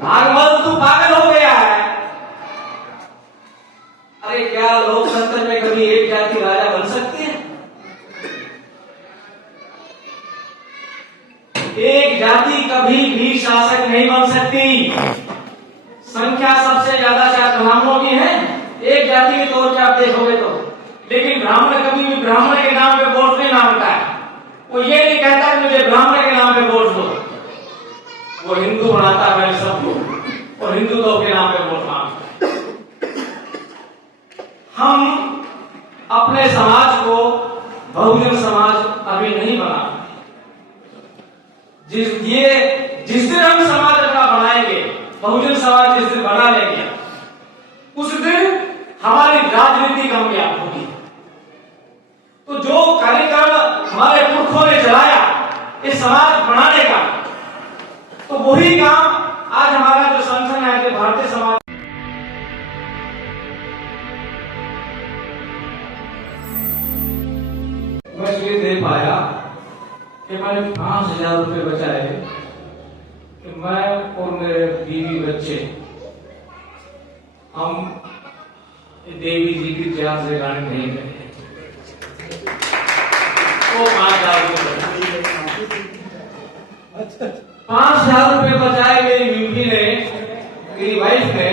भागवत तू पागल हो गया है। अरे क्या लोकतंत्र में कभी एक जाति राजा बन सकती है? एक जाति कभी भी शासक नहीं बन सकती। संख्या सबसे ज्यादा शायद ब्राह्मणों की है, एक जाति के तौर पे आप देखोगे तो। लेकिन ब्राह्मण कभी भी ब्राह्मण के नाम पे वोट नहीं मांगता है। वो ये नहीं कहता कि मुझे ब्राह्मण के नाम पे वोट दो। वो हिंदू बनाता है पहले सबको और हिंदुत्व के नाम पे वोट मांगता है। हम अपने समाज को बहुजन समाज अभी नहीं बना। जिस दिन हम समाज अपना बनाएंगे, बहुजन समाज जिस दिन बना लेंगे, उस दिन हमारी राजनीति कामयाब होगी। तो जो कार्यक्रम हमारे पुरखों ने चलाया इस समाज बनाने का, तो वही काम आज हमारा जो संगठन है कि भारतीय समाज। मैं ये दे पाया कि मैंने 5,000 रुपए बचाए कि मैं और मेरे बीवी बच्चे हम देवी जी की त्याग से गाने नहीं गए। वो 5,000 रुपए बचाए मेरी बीवी ने, मेरी वाइफ ने।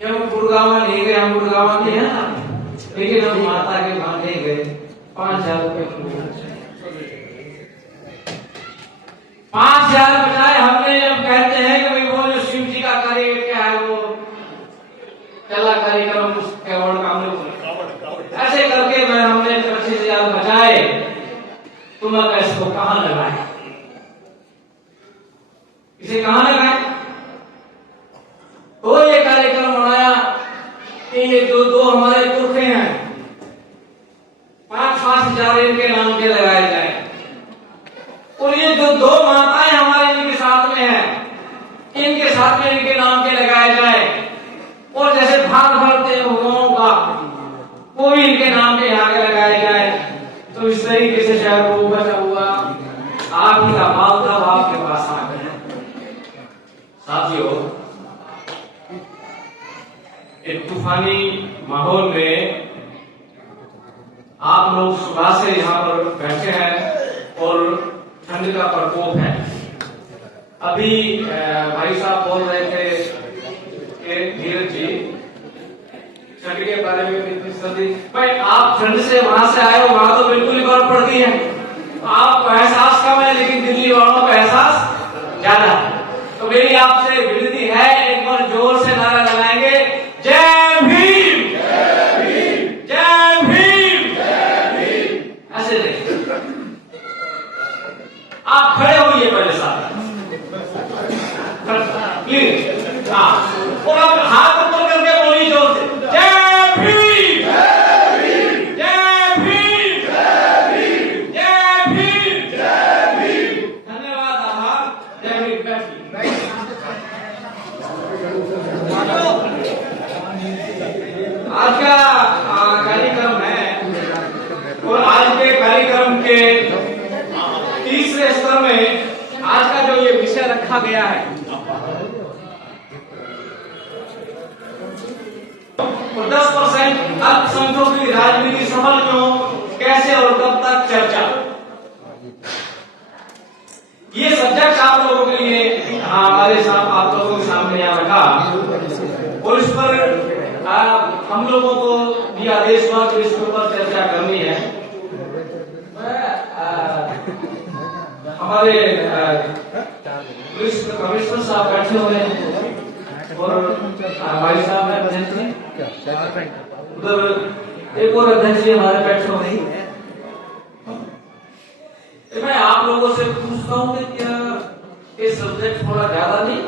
कि हम गुड़गावा नहीं गए, हम गुड़गावा नहीं है ना, लेकिन हम माता के वहां नहीं गए। 5,000 रुपए 5,000 बचाए हमने। जब कहते हैं कि भाई वो जो शिव जी का कार्य क्या है, वो चला कार्यक्रम उसके और काम ऐसे करके मैं हमने 25,000 बचाए। तो मैं इसको कहां लगाए, इसे कहां लगाए? तो ये कार्यक्रम बनाया कि ये जो दो हमारे पुरखे हैं 5,000 इनके नाम के लगाए जाए। और ये जो दो माताएं हमारे इनके साथ में हैं, इनके साथ में इनके नाम के लगाए जाए। और जैसे भाग भरते भगवानों का, वो भी इनके नाम के यहाँ के लगाए जाए। तो इस तरीके से शायद वो बचा हुआ आप ही का माल था, आपके पास आ गए। साथियों, एक तूफानी माहौल में आप लोग सुबह से यहाँ पर बैठे हैं और ठंड का प्रकोप है। अभी भाई साहब बोल रहे थे कि धीरज जी ठंड के बारे में कितनी सर्दी। भाई आप ठंड से वहां से आए हो, वहां तो बिल्कुल ही बर्फ पड़ती है। आपको एहसास कम है, लेकिन दिल्ली वालों को एहसास ज्यादा है। तो मेरी आपसे विनती है, एक बार जोर से नारा लगाएंगे, जय भीम, जय भीम, जय भीम, जय भीम। ऐसे देखिए, आप खड़े होइए पहले साथ प्लीज। हाँ, और आप हाथ ऊपर करके बोलिए जोर से, जय भीम, जय भीम, जय भीम, जय भीम, जय भीम, जय भीम। धन्यवाद, आभार। जय भीम। आज का कार्यक्रम है और आज के कार्यक्रम के तीसरे स्तर में आज का जो ये विषय रखा गया है, 10% अल्पसंख्यकों की राजनीति सफल क्यों, कैसे और कब तक चर्चा। ये सब्जेक्ट आप लोगों के लिए हमारे साथ आप लोगों के सामने यहाँ रखा और इस पर हम लोगों को भी आदेश हुआ कि इसके ऊपर चर्चा करनी है। हमारे पुलिस कमिश्नर साहब बैठे हुए हैं और भाई साहब हैं, उधर एक और अध्यक्ष जी हमारे बैठे हुए हैं। मैं आप लोगों से पूछता हूँ कि क्या ये सब्जेक्ट थोड़ा ज्यादा नहीं?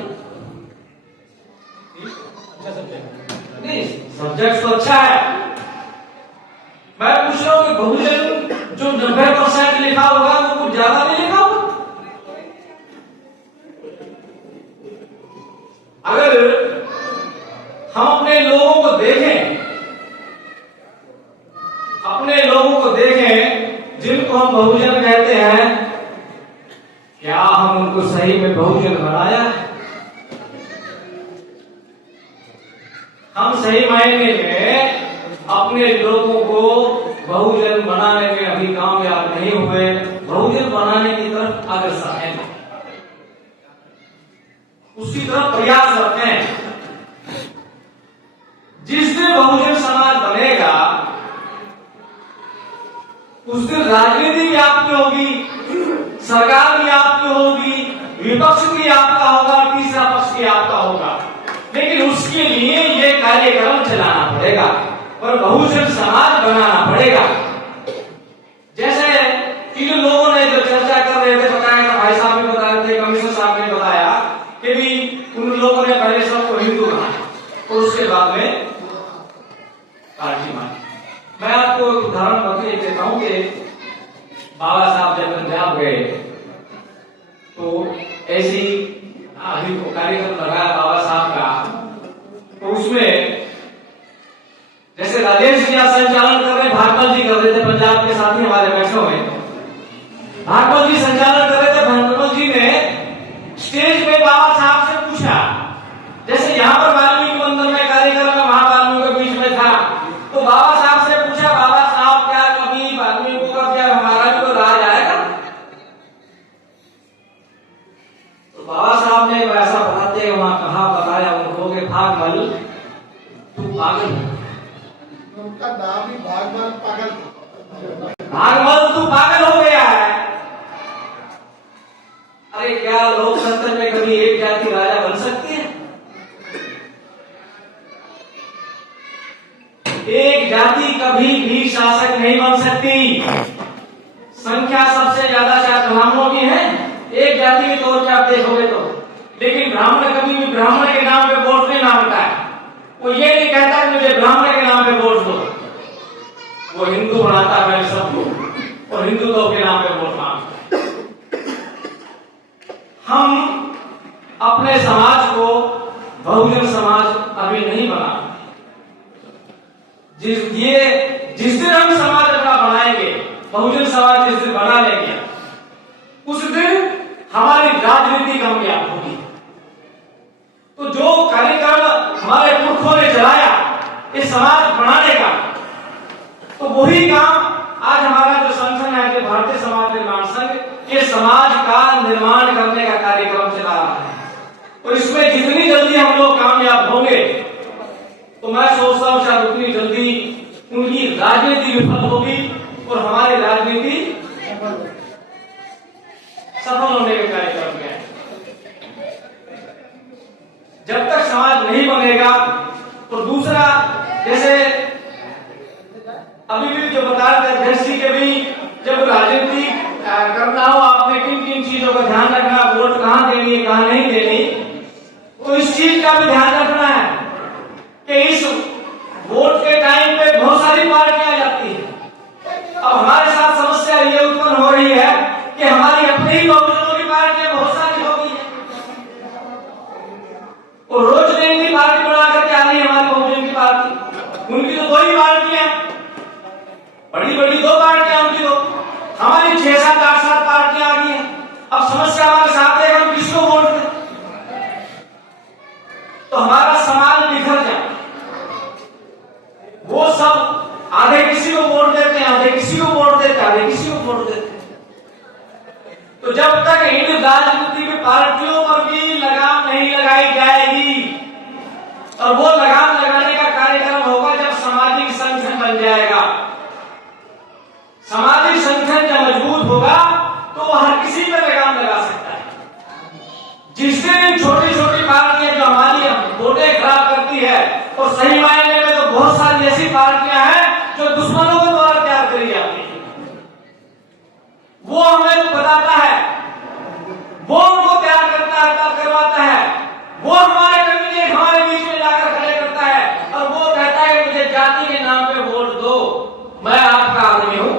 नहीं, सब्जेक्ट तो अच्छा है। मैं पूछ रहा हूँ कि बहुजन जो 90% लिखा होगा वो कुछ ज्यादा नहीं लिखा होगा? अगर हम अपने लोगों को देखें, अपने लोगों को देखें जिनको हम बहुजन कहते हैं, क्या हम उनको सही में बहुजन बनाया है? सही मायने में अपने लोगों को बहुजन बनाने में अभी कामयाब नहीं हुए, बहुजन बनाने की तरफ अग्रसर हैं, उसकी तरफ प्रयासरत हैं। जिस दिन बहुजन समाज बनेगा उस दिन राजनीति भी आपकी होगी, सरकार भी आपकी होगी, विपक्ष भी आपका होगा, तीसरा पक्ष भी आपका होगा, लेकिन उसके लिए ये कार्यक्रम चलाना पड़ेगा और बहुजन समाज बनाना पड़ेगा। जैसे इन लोगों ने जो चर्चा कर रहे थे, बताया, भाई साहब ने बता रहे थे, कमिश्नर साहब ने बताया कि भी उन लोगों ने पहले सबको हिंदू बनाया और उसके बाद में पार्टी मानी। मैं आपको एक उदाहरण बता देता हूं कि बाबा साहब जब पंजाब गए तो ऐसी अभी कार्यक्रम लगाया बाबा साहब का, तो उसमें जैसे राजेश जी संचालन कर रहे, भागवत जी कर रहे थे, पंजाब के साथी हमारे बैठे हुए, भागवत जी संचालन कर रहे थे। भागवत जी ने स्टेज पे बाबा साहब से पूछा, जैसे यहाँ पर वाल्मीकि मंदिर में कार्यक्रम में महावाल्मीकि के बीच में था, तो बाबा साहब से पूछा, बाबा साहब क्या कभी वाल्मीकि का क्या हमारा भी तो राज आएगा? तो बाबा साहब ने वैसा बताते वहां कहा, बताया उनको कि भागमल तू पागल है, उनका नाम ही भागमल पागल, भागमल तू पागल हो गया है। अरे क्या लोकतंत्र में कभी एक जाति राजा बन सकती है? एक जाति कभी भी शासक नहीं बन सकती। संख्या सबसे ज्यादा शायद ब्राह्मणों की है एक जाति के तौर पे आप देखोगे तो, लेकिन ब्राह्मण कभी भी ब्राह्मण के नाम पे वोट नहीं मांगता है। वो ये नहीं कहता कि मुझे ब्राह्मण के नाम पे वोट दो, वो हिंदू बनाता है पहले सबको और हिंदुत्व के नाम पे वोट मांगता है। हम अपने समाज को बहुजन समाज अभी नहीं बना, जिस दिन हम समाज अपना बनाएंगे, बहुजन समाज जिस दिन बना लेंगे, उस दिन हमारी राजनीति कामयाब होगी। तो जो कार्यक्रम हमारे पुरखों ने चलाया इस समाज बनाने का, तो वही काम आज हमारा जो संगठन है, जो भारतीय समाज निर्माण संघ, ये समाज का निर्माण करने का कार्यक्रम चला रहा है। और इसमें जितनी जल्दी हम लोग कामयाब होंगे, तो मैं सोचता हूं शायद उतनी जल्दी उनकी राजनीति विफल होगी और हमारी राजनीति सफल होने के कार्यक्रम में। जब तक समाज नहीं बनेगा, तो दूसरा जैसे अभी भी जो बता रहे थे अध्यक्ष जी के भी, जब राजनीति करना हो आपने किन किन चीजों का ध्यान रखना, वोट कहां देनी है कहां नहीं देनी, तो इस चीज का भी ध्यान रखना है कि इस वोट के टाइम पे बहुत सारी पार्टियां आ जाती है। अब हमारे साथ समस्या ये उत्पन्न हो रही है कि हमारी अपनी ही बहुजनों की पार्टियां बहुत सारी हो गई है और रोज दिन की पार्टी बना करके आ रही है हमारी बहुजन की पार्टी। उनकी तो दो ही पार्टियां, बड़ी बड़ी दो पार्टियां उनकी, तो हमारी 6-7 8-7 पार्टियां आ गई हैं। अब समस्या हमारे साथ है, हम किसको वोट दें? तो हमारा समाज बिखर जाए। वो सब आधे किसी को वोट देते हैं, आधे किसी को वोट देते हैं, आधे किसी को वोट देते हैं। तो जब तक इन राजनीतिक पार्टियों पर भी लगाम नहीं लगाई जाएगी, और वो लगाम लगाने का कार्यक्रम होगा जब सामाजिक संगठन बन जाएगा। सामाजिक संगठन जब मजबूत होगा तो वो हर किसी पर लगाम लगा सकता है। जिस दिन छोटी छोटी पार्टियां जो हमारी वोटें खराब करती है, और सही मायने में तो बहुत सारी ऐसी पार्टियां हैं जो दुश्मनों के द्वारा तैयार करी जाती है, वो हमें बताता है, वो उनको तैयार करवाता है, वो हमारे कैंडिडेट हमारे बीच में जाकर खड़े करता है और वो कहता है मुझे जाति के नाम पे वोट दो, मैं आपका आदमी हूं।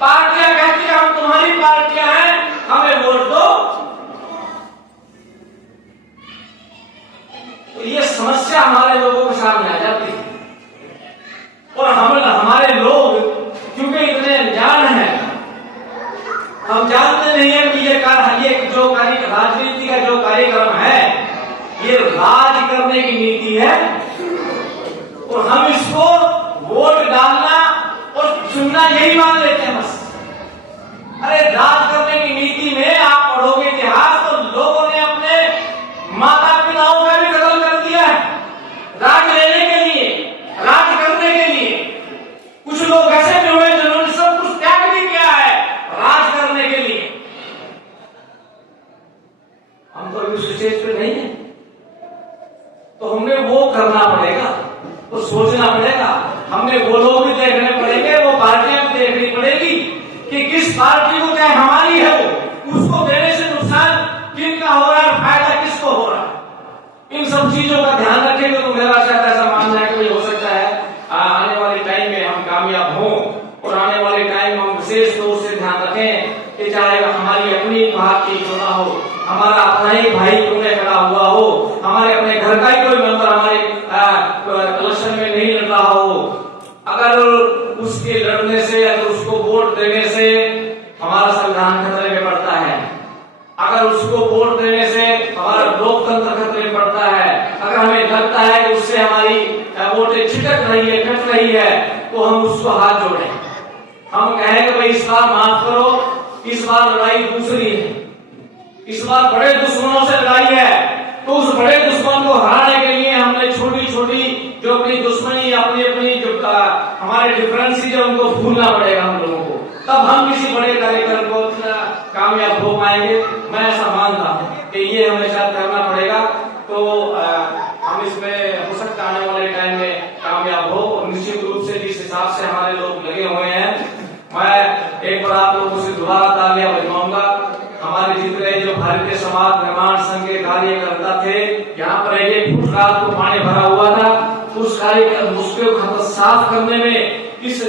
पार्टियां कहती है हम तुम्हारी पार्टियां हैं, हमें वोट दो। तो ये समस्या हमारे लोगों के सामने आ जाती है और हमारे लोग क्योंकि इतने अनजान हैं, हम जानते नहीं है कि ये जो राजनीति का जो कार्यक्रम है, ये राज करने की नीति है हम इसको वोट डालना और चुनना यही मान लेते हैं बस। अरे राज करने की नीति में आप पढ़ोगे इतिहास तो लोगों ने अपने माता पिताओं का भी कत्ल कर दिया है राज लेने के लिए, राज करने के लिए। कुछ लोग ऐसे भी हुए जिन्होंने सब कुछ त्याग भी किया है राज करने के लिए। हम तो इस स्टेज पे नहीं है, तो हमने वो करना पड़ेगा, तो सोचना पड़ेगा। हमने वो लोग भी देखने पड़ेंगे, वो पार्टियां भी देखनी पड़ेगी कि किस पार्टी को, चाहे हमारी है वो, उसको देने से नुकसान किनका हो रहा है, फायदा किसको हो रहा है। इन सब चीजों का ध्यान रखेंगे तो मेरा शायद ऐसा मानना है कि हो सकता है आने वाले टाइम में हम कामयाब हों, और आने वाले टाइम में हम विशेष तौर से ध्यान रखें कि चाहे हमारी अपनी पार्टी क्यों ना हो, हमारा अपना ही भाई क्यों न खड़ा हुआ हो, हमारे अपने घर का ही कोई मेंबर हमारे इलेक्शन में नहीं लड़ रहा हो, अगर उसके लड़ने से, अगर उसको वोट देने से हमारा संविधान खतरे में पड़ता है, अगर उसको वोट देने से हमारा लोकतंत्र खतरे में पड़ता है, अगर हमें लगता है कि उससे हमारी वोटें छिटक रही है, कट रही है, तो हम उसको हाथ जोड़ें। हम कहेंगे भाई इस बार माफ करो, इस बार लड़ाई दूसरी है, इस बार बड़े दुश्मनों से लड़ाई है, तो उस बड़े दुश्मन को हराने के लिए हमने छोटी छोटी जो अपनी दुश्मनी, अपनी अपनी जो हमारे डिफरेंसेस है उनको भूलना पड़ेगा हम लोगों को, तब हम किसी बड़े कार्यक्रम को कामयाब हो पाएंगे। मैं ऐसा मानता हूँ कि ये हमें शायद करना पड़ेगा, तो हम इसमें हो सकता आने वाले टाइम में कामयाब हो। और निश्चित रूप से जिस हिसाब से हमारे लोग लगे हुए हैं, मैं एक बार आप लोगों से दोबारा तालियां बजवाऊंगा। हमारे जितने जो भारतीय समाज निर्माण संघ के कार्यकर्ता थे, यहाँ पर एक फुट रात को पानी भरा हुआ था, उस कार्यक्रम उसको साफ करने में, इस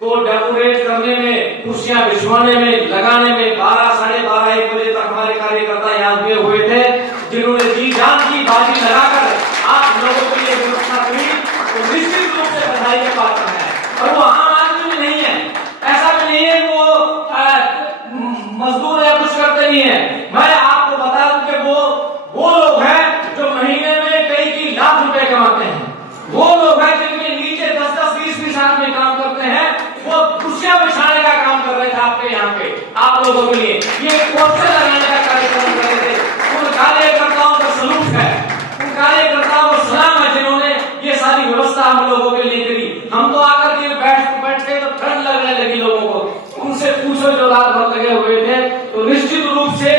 को डेकोरेट करने में, कुर्सियां बिछवाने में, लगाने में 12, साढ़े 12, 1 बजे तक हमारे कार्यकर्ता यहाँ हुए हुए थे, जिन्होंने जी जान की बाजी लगाकर आप लोगों के लिए व्यवस्था करी, तो निश्चित रूप से बधाई के पात्र है। और वो आम आदमी भी नहीं है, ऐसा भी नहीं है वो मजदूर या कुछ करते नहीं है। मैं आपको बता दूं कि वो लोग हैं जो महीने में कई लाख रुपए कमाते हैं, वो लोग हैं जिनके नीचे 10-10, 20-20 आदमी काम करते हैं, वो कुर्सियां बिछाने का काम कर रहे थे आपके यहाँ पे, आप लोगों के लिए ये पोस्टर लगाने का कार्यक्रम कर रहे थे। उन कार्यकर्ताओं का सलूट है, उन कार्यकर्ताओं को सलाम है जिन्होंने ये सारी व्यवस्था हम लोगों के लिए करी। हम तो आकर के बैठ के तो ठंड लगने लगी लोगों को, उनसे पूछो जो रात भर लगे हुए थे। तो निश्चित रूप से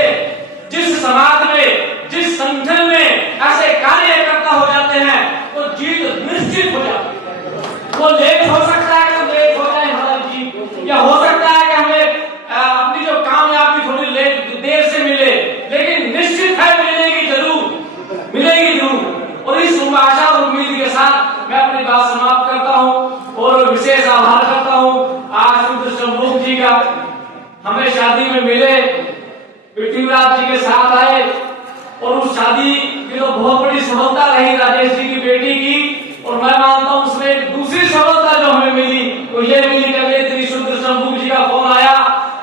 जिस समाज में, जिस संगठन में ऐसे कार्यकर्ता हो जाते हैं, तो जीत निश्चित हो जाती है। वो लेट हो सकता है कि लेट हो जाए हमारी जीत, या हो सकता है कि हमें अपनी जो कामयाबी थोड़ी देर से मिले, लेकिन निश्चित है मिलेगी जरूर, मिलेगी जरूर। और इस आशा और उम्मीद के साथ मैं अपनी बात समाप्त करता हूँ और विशेष आभार करता हूँ आज रुद्रशंभू जी का। हमें शादी में मिले, पृथ्वीराज जी के साथ आए, और उस शादी की तो बहुत बड़ी सफलता रही राजेश जी की बेटी की। और मैं मानता हूँ उसमें एक दूसरी सफलता जो हमें मिली वो ये मिली कि अगले दिन रुद्रशंभू जी का फोन आया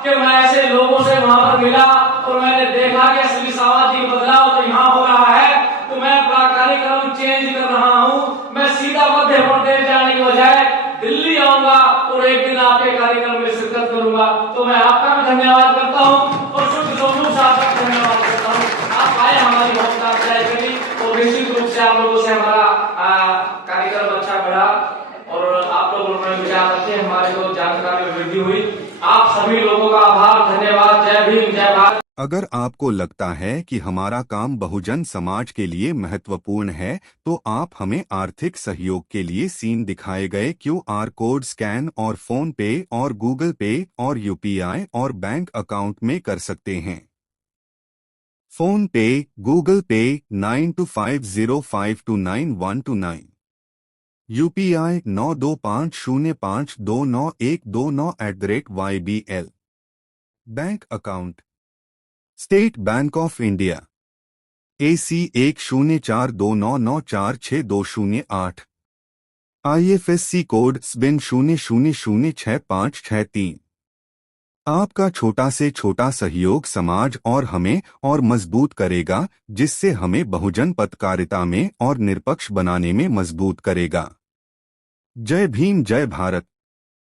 कि मैं ऐसे लोगों से वहां पर मिला और मैंने देखा कि असली सामाजिक बदलाव तो यहाँ हो रहा है, तो मैं अपना कार्यक्रम चेंज कर रहा हूँ। मैं सीधा मध्य प्रदेश जाने की बजाय दिल्ली आऊंगा और एक दिन आपके कार्यक्रम में शिरकत करूंगा। तो मैं आपका भी धन्यवाद करता हूँ और रुद्रशंभू साहब का धन्यवाद करता हूँ। आप आए, हमारी बहुत सहायता करी, और निश्चित रूप से आप लोगों से हमारा कार्यक्रम अच्छा बढ़ा, और आप लोगों ने विचार रखे, हमारे को जानकारी में वृद्धि हुई। आप सभी लोगों का आभार, धन्यवाद। जय भीम, जय भारत। अगर आपको लगता है कि हमारा काम बहुजन समाज के लिए महत्वपूर्ण है, तो आप हमें आर्थिक सहयोग के लिए सीन दिखाए गए QR कोड स्कैन और फोन पे और गूगल पे और UPI और बैंक अकाउंट में कर सकते हैं। फोन पे, गूगल पे 9250529129, UPI 9250529129 bank account state bank of India AC 1042994628, IFSC code SBIN 00066563। आपका छोटा से छोटा सहयोग समाज और हमें और मजबूत करेगा, जिससे हमें बहुजन पत्रकारिता में और निष्पक्ष बनाने में मजबूत करेगा। जय भीम जय भारत।